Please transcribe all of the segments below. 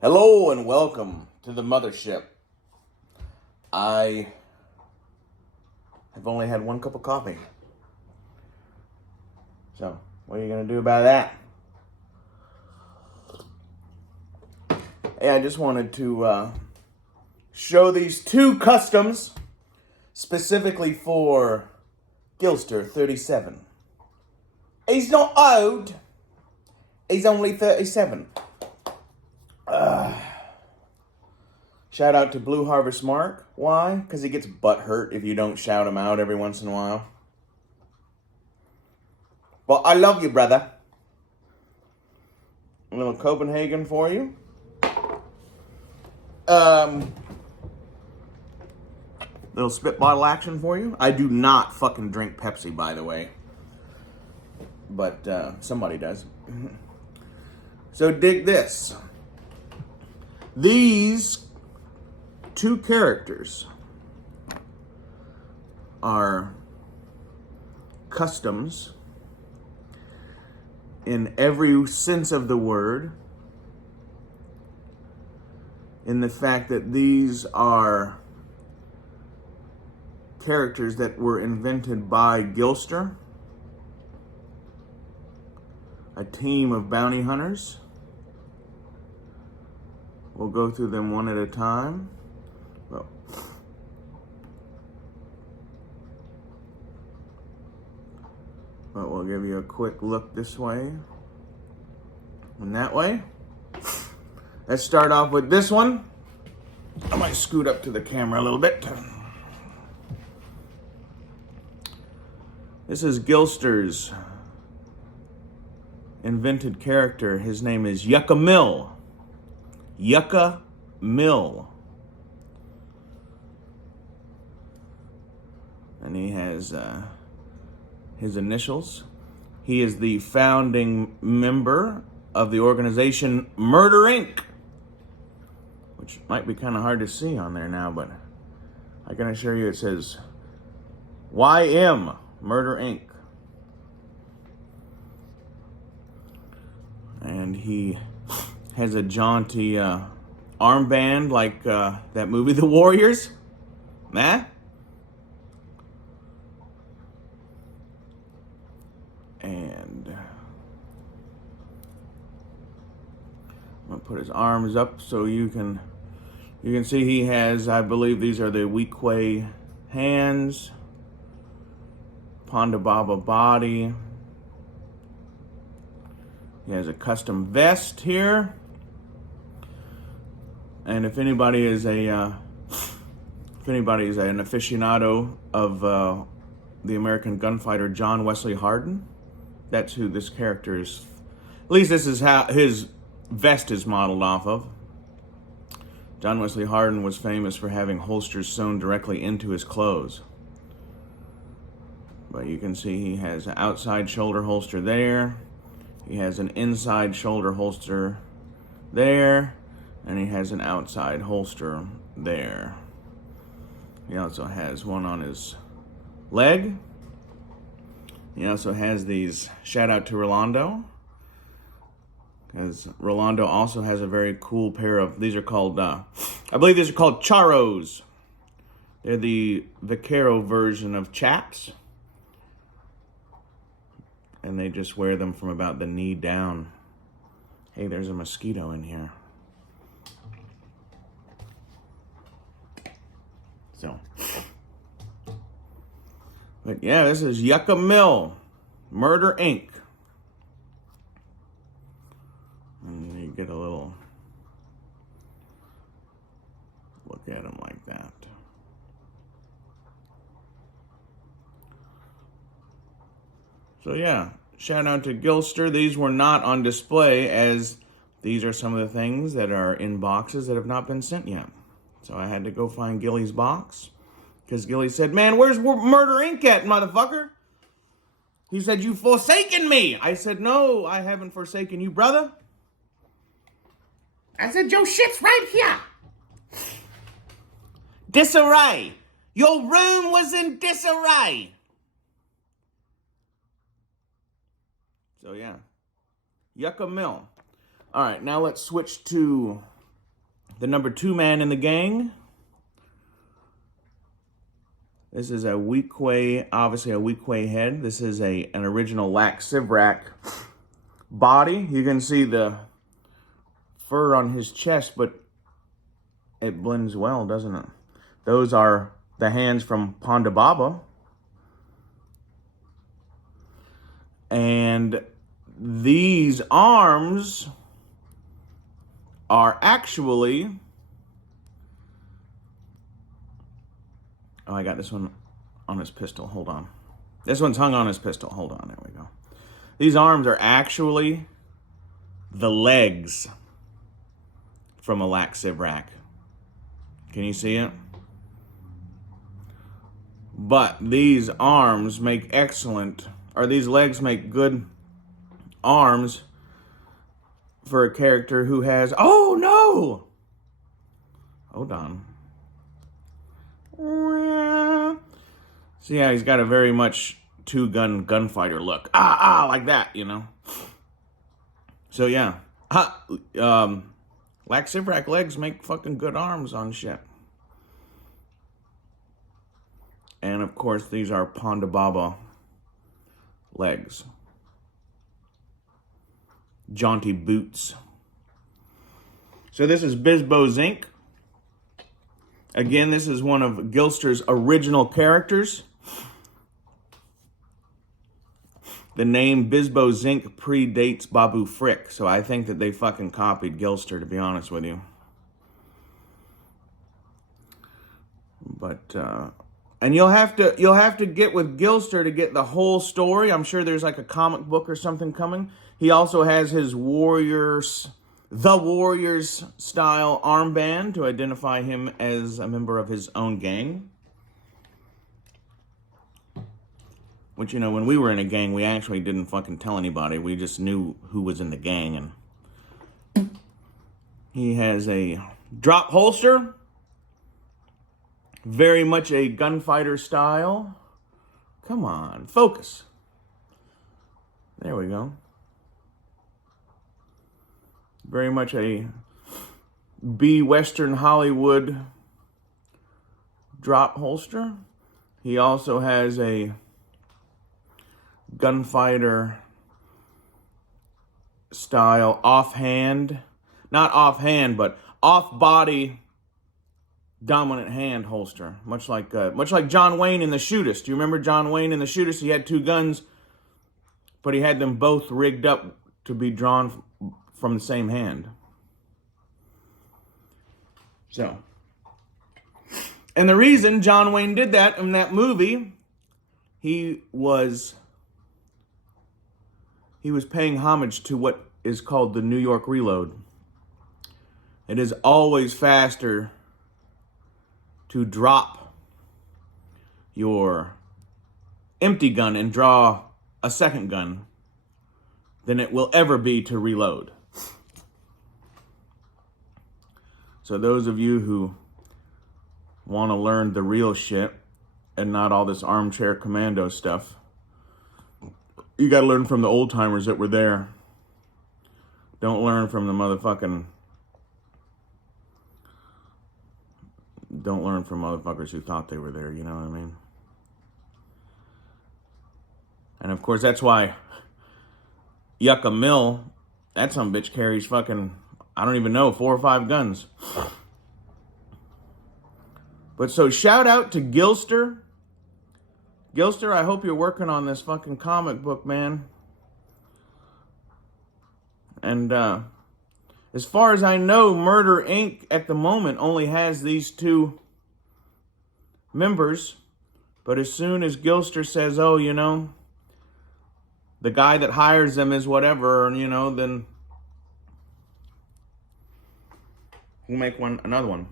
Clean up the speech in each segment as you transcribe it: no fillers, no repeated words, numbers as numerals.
Hello and welcome to the mothership. I have only had one cup of coffee. So, what are you going to do about that? Hey, I just wanted to show these two customs specifically for Gillster 37. He's not old. He's only 37. Shout out to Blue Harvest Marc. Why? Because he gets butt hurt if you don't shout him out every once in a while. Well, I love you, brother. A little Copenhagen for you. Little spit bottle action for you. I do not fucking drink Pepsi, by the way. But somebody does. So dig this. These two characters are customs in every sense of the word, in the fact that these are characters that were invented by Gillster, a team of bounty hunters. We'll go through them one at a time. But we'll give you a quick look this way and that way. Let's start off with this one. I might scoot up to the camera a little bit. This is Gillster's invented character. His name is Yucca Mill. Yucca Mill. And he has his initials. He is the founding member of the organization Murder Inc., which might be kind of hard to see on there now, but I can assure you it says YM Murder Inc. And he has a jaunty armband like that movie The Warriors. Nah? And I'm gonna put his arms up so you can see he has, I believe these are the Weequay hands, Ponda Baba body. He has a custom vest here. And if anybody is an aficionado of the American gunfighter John Wesley Hardin, that's who this character is. At least this is how his vest is modeled off of. John Wesley Hardin was famous for having holsters sewn directly into his clothes. But you can see he has an outside shoulder holster there. He has an inside shoulder holster there. And he has an outside holster there. He also has one on his leg. He also has these, shout out to Rolando, because Rolando also has a very cool pair of, these are called, I believe these are called charros. They're the vaquero version of chaps. And they just wear them from about the knee down. Hey, there's a mosquito in here. So, but yeah, this is Yucca Mill, Murder Inc. And you get a little look at him like that. So yeah, shout out to Gillster. These were not on display, as these are some of the things that are in boxes that have not been sent yet. So I had to go find Gilly's box, because Gilly said, man, where's Murder Inc. at, motherfucker? He said, you forsaken me. I said, no, I haven't forsaken you, brother. I said, your shit's right here. Disarray. Your room was in disarray. So yeah, Yucca Mill. All right, now let's switch to the number 2 man in the gang. This is a Weequay, obviously a Weequay head. This is an original Lac-Sivrak body. You can see the fur on his chest, but it blends well, doesn't it? Those are the hands from Ponda Baba. And these arms are actually... Oh, I got this one on his pistol. Hold on. This one's hung on his pistol. Hold on. There we go. These arms are actually the legs from a Lac-Sivrak. Can you see it? But these arms make excellent, or these legs make good arms for a character who has... Oh, no! Hold on. See how he's got a very much two-gun gunfighter look. Like that, you know. So yeah, Lac-Sivrak legs make fucking good arms on shit. And of course, these are Ponda Baba legs. Jaunty boots. So this is Bizbo Zinc. Again, this is one of Gillster's original characters. The name Bizbo Zinc predates Babu Frick, so I think that they fucking copied Gillster, to be honest with you. But and you'll have to get with Gillster to get the whole story. I'm sure there's like a comic book or something coming. He also has his Warriors style armband to identify him as a member of his own gang. Which, you know, when we were in a gang, we actually didn't fucking tell anybody. We just knew who was in the gang. And he has a drop holster. Very much a gunfighter style. Come on, focus. There we go. Very much a B Western Hollywood drop holster. He also has a gunfighter style offhand, not offhand, but off-body dominant hand holster, much like John Wayne in The Shootist. Do you remember John Wayne in The Shootist? He had 2 guns, but he had them both rigged up to be drawn from the same hand. So, and the reason John Wayne did that in that movie, he was paying homage to what is called the New York Reload. It is always faster to drop your empty gun and draw a second gun than it will ever be to reload. So those of you who want to learn the real shit and not all this armchair commando stuff, you got to learn from the old timers that were there. Don't learn from the motherfucking... Don't learn from motherfuckers who thought they were there, you know what I mean? And of course, that's why Yucca Mill, that son of a bitch carries fucking, I don't even know, 4 or 5 guns. But so shout out to Gillster. Gillster, I hope you're working on this fucking comic book, man. And as far as I know, Murder Inc. at the moment only has these 2 members. But as soon as Gillster says, oh, you know, the guy that hires them is whatever, you know, then we'll make another one.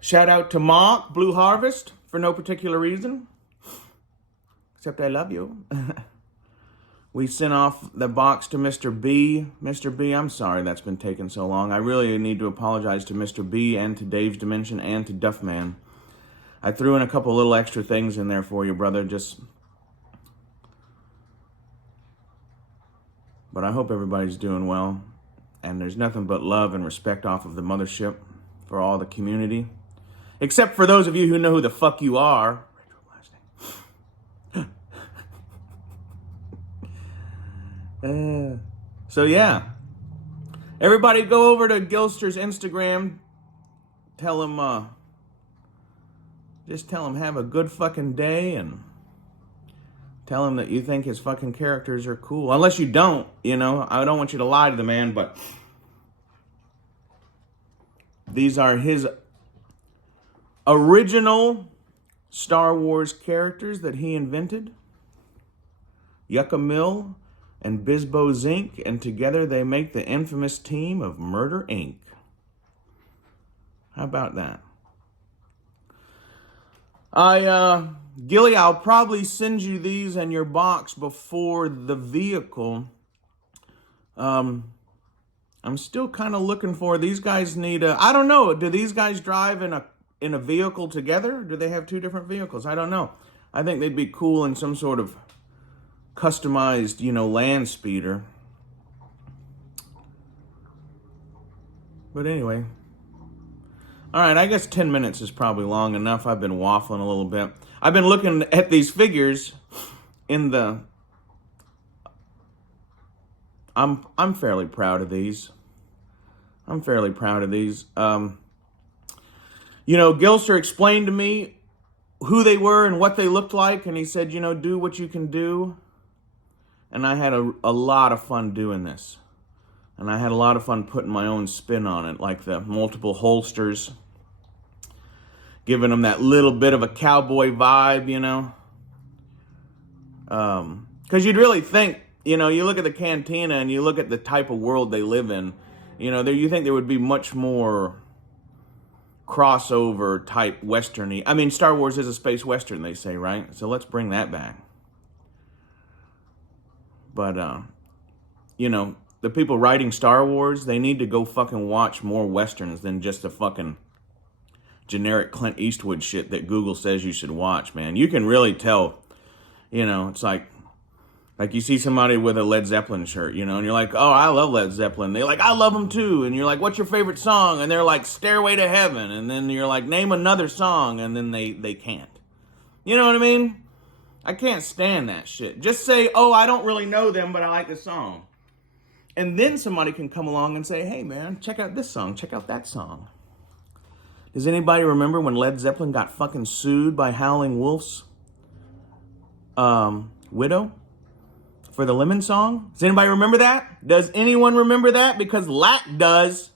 Shout out to Marc, Blue Harvest, for no particular reason. Except I love you. We sent off the box to Mr. B. Mr. B, I'm sorry that's been taking so long. I really need to apologize to Mr. B and to Dave's Dimension and to Duffman. I threw in a couple little extra things in there for you, brother. But I hope everybody's doing well. And there's nothing but love and respect off of the mothership for all the community. Except for those of you who know who the fuck you are. So yeah. Everybody go over to Gillster's Instagram. Tell him, just tell him have a good fucking day and tell him that you think his fucking characters are cool. Unless you don't, you know. I don't want you to lie to the man, but these are his original Star Wars characters that he invented. Yucca Mill and Bisbo Zink, and together they make the infamous team of Murder Inc. How about that? Gilly, I'll probably send you these in your box before the vehicle. I'm still kind of looking for, these guys need a, I don't know, do these guys drive in a vehicle together? Or do they have two different vehicles? I don't know. I think they'd be cool in some sort of customized, you know, land speeder. But anyway. All right, I guess 10 minutes is probably long enough. I've been waffling a little bit. I've been looking at these figures in the... I'm fairly proud of these. I'm fairly proud of these. You know, Gillster explained to me who they were and what they looked like, and he said, you know, do what you can do. And I had a lot of fun doing this. And I had a lot of fun putting my own spin on it, like the multiple holsters, giving them that little bit of a cowboy vibe, you know. Because you'd really think, you know, you look at the cantina and you look at the type of world they live in, you know, you think there would be much more crossover type western-y. I mean, Star Wars is a space western, they say, right? So let's bring that back. But, you know, the people writing Star Wars, they need to go fucking watch more westerns than just the fucking generic Clint Eastwood shit that Google says you should watch, man. You can really tell, you know, it's like you see somebody with a Led Zeppelin shirt, you know, and you're like, oh, I love Led Zeppelin. They're like, I love them too. And you're like, what's your favorite song? And they're like, Stairway to Heaven. And then you're like, name another song. And then they can't. You know what I mean? I can't stand that shit. Just say, oh, I don't really know them, but I like this song. And then somebody can come along and say, hey, man, check out this song. Check out that song. Does anybody remember when Led Zeppelin got fucking sued by Howlin' Wolf's widow for the Lemon song? Does anybody remember that? Does anyone remember that? Because Lack does.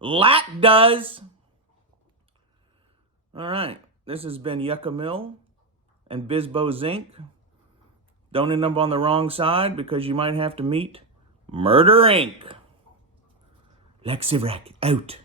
Lack does. All right. This has been Yucca Mill and Bisbo Zink. Don't end up on the wrong side because you might have to meet Murder Inc. Lexirac out.